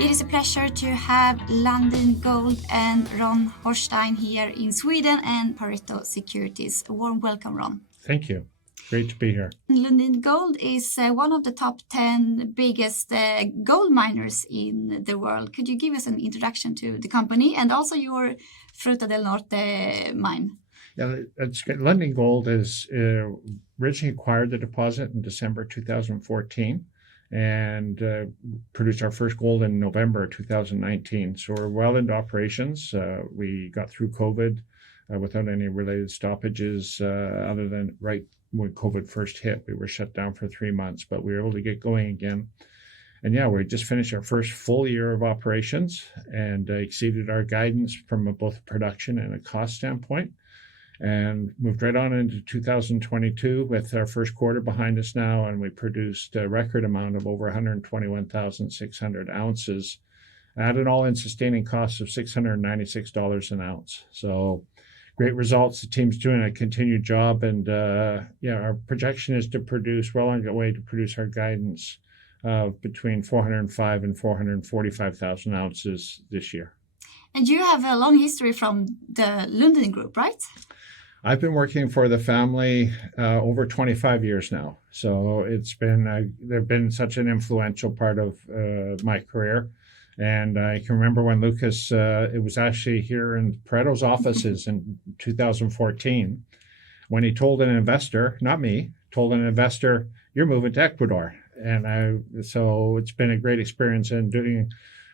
It is a pleasure to have Lundin Gold and Ron Hochstein here in Sweden and Pareto Securities. A warm welcome, Ron. Thank you. Great to be here. Lundin Gold is one of the top 10 biggest gold miners in the world. Could you give us an introduction to the company and also your Fruta del Norte mine? Yeah, Lundin Gold is originally acquired the deposit in December 2014 and produced our first gold in November 2019. So we're well into operations. We got through COVID without any related stoppages other than right when COVID first hit. We were shut down for 3 months, but we were able to get going again. And yeah, we just finished our first full year of operations and exceeded our guidance from both a production and a cost standpoint, and moved right on into 2022 with our first quarter behind us now, and we produced a record amount of over 121,600 ounces at an all-in sustaining cost of $696 an ounce. So great results. The team's doing a continued job, and our projection is to produce, well on the way to produce our guidance of between 405 and 445,000 ounces this year. And you have a long history from the Lundin Group, right? I've been working for the family over 25 years now. So it's been, they've been such an influential part of my career. And I can remember when Lucas, it was actually here in Pareto's offices in 2014, when he told an investor, not me, told an investor, "You're moving to Ecuador." And so it's been a great experience, and doing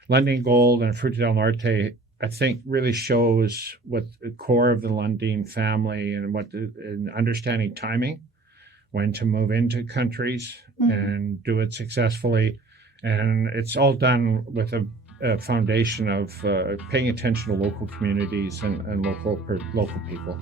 Lundin Gold and Fruta del Norte, I think, really shows what the core of the Lundin family and and understanding timing, when to move into countries and do it successfully. And it's all done with a foundation of paying attention to local communities and local people.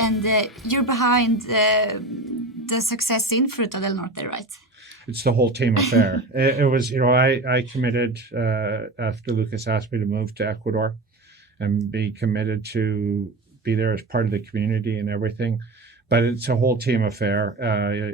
And you're behind the success in Fruta del Norte, right? It's the whole team affair. It was, I committed after Lucas asked me to move to Ecuador and be committed to be there as part of the community and everything. But it's a whole team affair.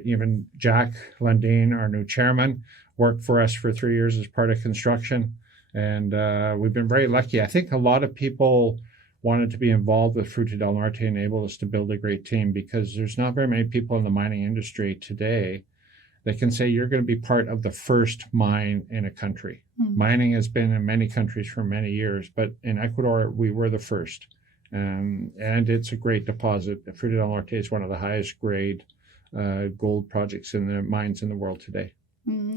Even Jack Lundin, our new chairman, worked for us for 3 years as part of construction. And we've been very lucky. I think a lot of people wanted to be involved with Fruta del Norte and enabled us to build a great team, because there's not very many people in the mining industry today that can say you're going to be part of the first mine in a country. Mining has been in many countries for many years, but in Ecuador, we were the first. And it's a great deposit. Fruta del Norte is one of the highest grade gold projects in the mines in the world today.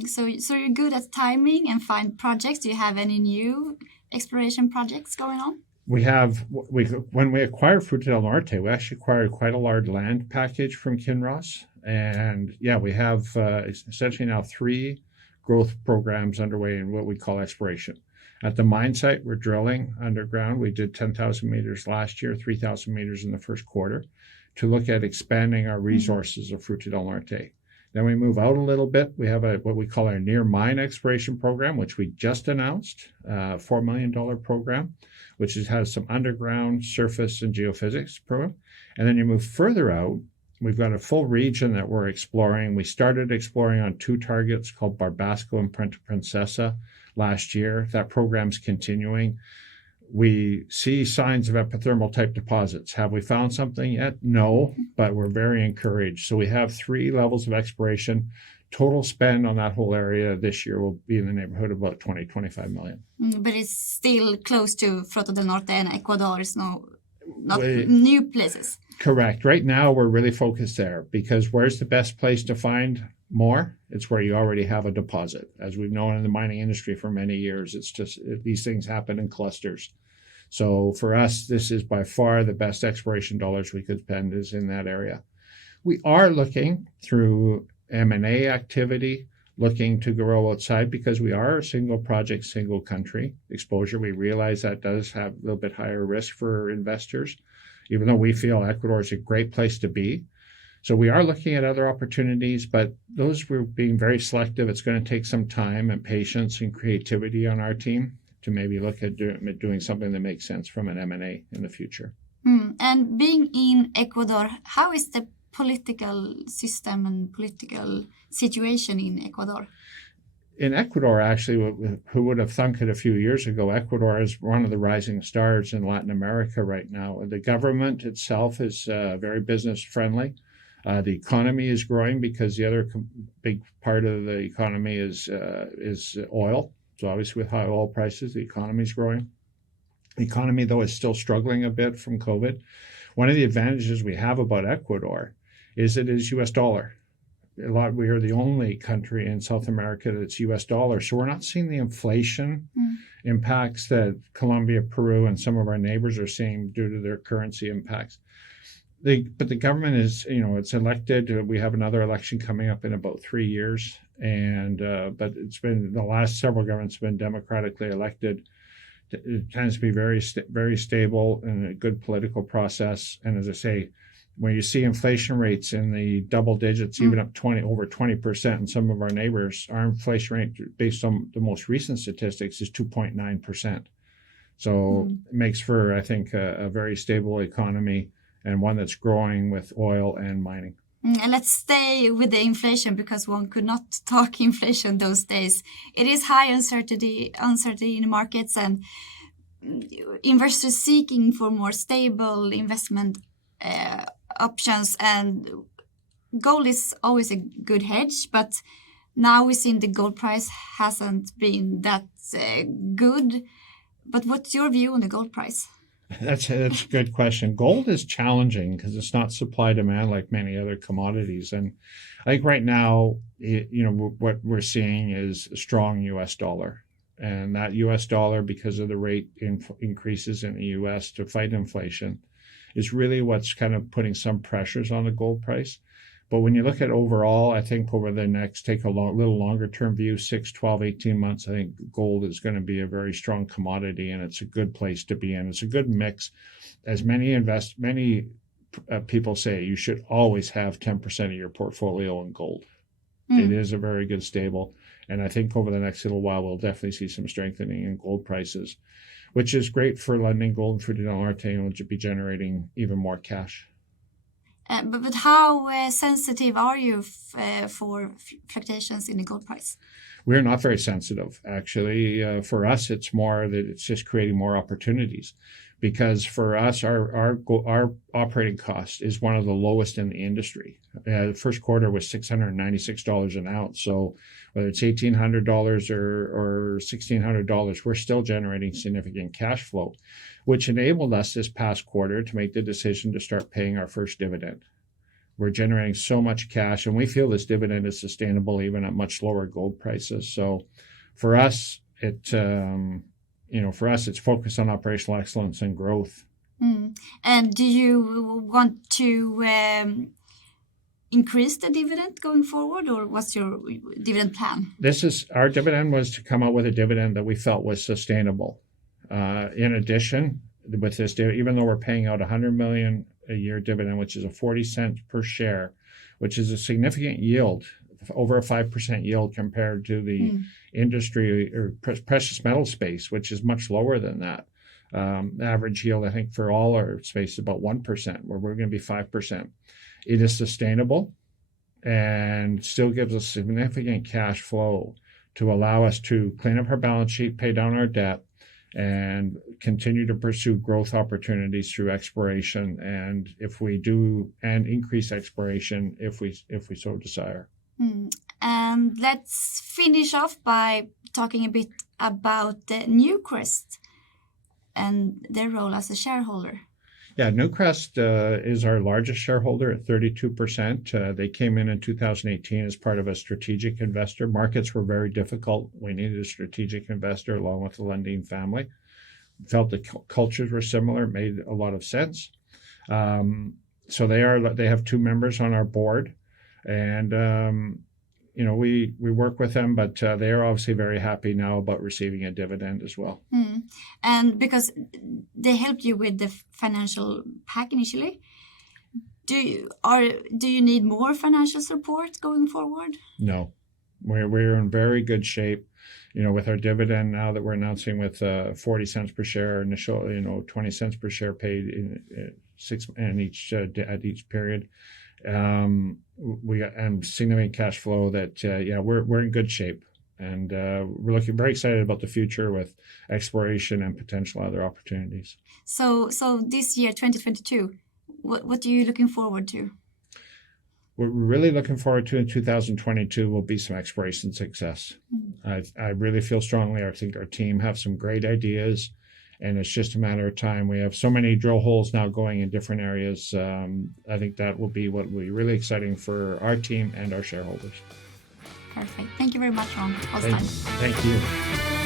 So you're good at timing and find projects. Do you have any new exploration projects going on? When we acquired Fruta del Norte, we actually acquired quite a large land package from Kinross. And we have essentially now 3 growth programs underway in what we call exploration. At the mine site, we're drilling underground. We did 10,000 meters last year, 3,000 meters in the first quarter, to look at expanding our resources of Fruta del Norte. Then we move out a little bit. We have what we call our near mine exploration program, which we just announced, a $4 million program, which has some underground, surface, and geophysics program. And then you move further out. We've got a full region that we're exploring. We started exploring on 2 targets called Barbasco and Puerto Princesa last year. That program's continuing. We see signs of epithermal type deposits. Have we found something yet? No, but we're very encouraged. So we have 3 levels of exploration. Total spend on that whole area this year will be in the neighborhood of about 25 million. But it's still close to Fruta del Norte and Ecuador. It's not new places. Correct. Right now, we're really focused there, because where's the best place to find more? It's where you already have a deposit. As we've known in the mining industry for many years, it's just these things happen in clusters. So for us, this is by far the best exploration dollars we could spend is in that area. We are looking through M&A activity, looking to grow outside, because we are a single project, single country exposure. We realize that does have a little bit higher risk for investors, even though we feel Ecuador is a great place to be. So we are looking at other opportunities, but those we're being very selective. It's going to take some time and patience and creativity on our team to maybe look at doing something that makes sense from an M&A in the future. And being in Ecuador, how is the political system and political situation in Ecuador? In Ecuador, actually, who would have thunk it a few years ago? Ecuador is one of the rising stars in Latin America right now. The government itself is very business friendly. The economy is growing because the other big part of the economy is oil. So obviously, with high oil prices, the economy is growing. The economy, though, is still struggling a bit from COVID. One of the advantages we have about Ecuador is it is U.S. dollar. We are the only country in South America that's U.S. dollar. So we're not seeing the inflation impacts that Colombia, Peru, and some of our neighbors are seeing due to their currency impacts. But the government is, it's elected. We have another election coming up in about 3 years. But it's been the last several governments have been democratically elected. It tends to be very, very stable and a good political process. And as I say, when you see inflation rates in the double digits, even up over 20%, in some of our neighbors, our inflation rate, based on the most recent statistics, is 2.9%. So it makes for, I think, a very stable economy and one that's growing with oil and mining. And let's stay with the inflation because one could not talk inflation those days. It is high uncertainty in the markets and investors seeking for more stable investment options, and gold is always a good hedge, but now we've seen the gold price hasn't been that good. But what's your view on the gold price? That's a good question. Gold is challenging because it's not supply demand like many other commodities. And I think right now, what we're seeing is a strong U.S. dollar. And that U.S. dollar, because of the rate increases in the U.S. to fight inflation, is really what's kind of putting some pressures on the gold price. But when you look at overall, I think over the next, take a little longer term view, 6, 12, 18 months, I think gold is going to be a very strong commodity and it's a good place to be in. It's a good mix. As many people say, you should always have 10% of your portfolio in gold. It is a very good stable. And I think over the next little while, we'll definitely see some strengthening in gold prices, which is great for Lundin Gold and Fruta del Norte, and will be generating even more cash. But how sensitive are you for fluctuations in the gold price? We're not very sensitive, actually. For us, it's more that it's just creating more opportunities. Because for us, our operating cost is one of the lowest in the industry. The first quarter was $696 an ounce. So whether it's $1,800 or $1,600, we're still generating significant cash flow, which enabled us this past quarter to make the decision to start paying our first dividend. We're generating so much cash, and we feel this dividend is sustainable even at much lower gold prices. So for us, it's focused on operational excellence and growth. And do you want to increase the dividend going forward, or what's your dividend plan? Our dividend was to come out with a dividend that we felt was sustainable. In addition, with this, even though we're paying out $100 million a year dividend, which is a 40 cents per share, which is a significant yield, over a 5% yield compared to the industry or precious metal space, which is much lower than that. Average yield, I think, for all our space is about 1%, where we're going to be 5%. It is sustainable and still gives us significant cash flow to allow us to clean up our balance sheet, pay down our debt, and continue to pursue growth opportunities through exploration, and increase exploration if we so desire. And let's finish off by talking a bit about the Newcrest and their role as a shareholder. Yeah, Newcrest is our largest shareholder at 32%. They came in 2018 as part of a strategic investor. Markets were very difficult. We needed a strategic investor along with the Lundin family. Felt the cultures were similar, made a lot of sense. So they have 2 members on our board, and we work with them, but they are obviously very happy now about receiving a dividend as well. And because they helped you with the financial pack initially, do you need more financial support going forward? No, We're in very good shape, with our dividend now that we're announcing with 40 cents per share initial, 20 cents per share paid in six and at each period. We got significant cash flow that we're in good shape, and we're looking very excited about the future with exploration and potential other opportunities. So this year, 2022, what are you looking forward to? What we're really looking forward to in 2022 will be some exploration success. I really feel strongly. I think our team have some great ideas, and it's just a matter of time. We have so many drill holes now going in different areas. I think that will be what will be really exciting for our team and our shareholders. Perfect. Thank you very much, Ron Hochstein. Thank you.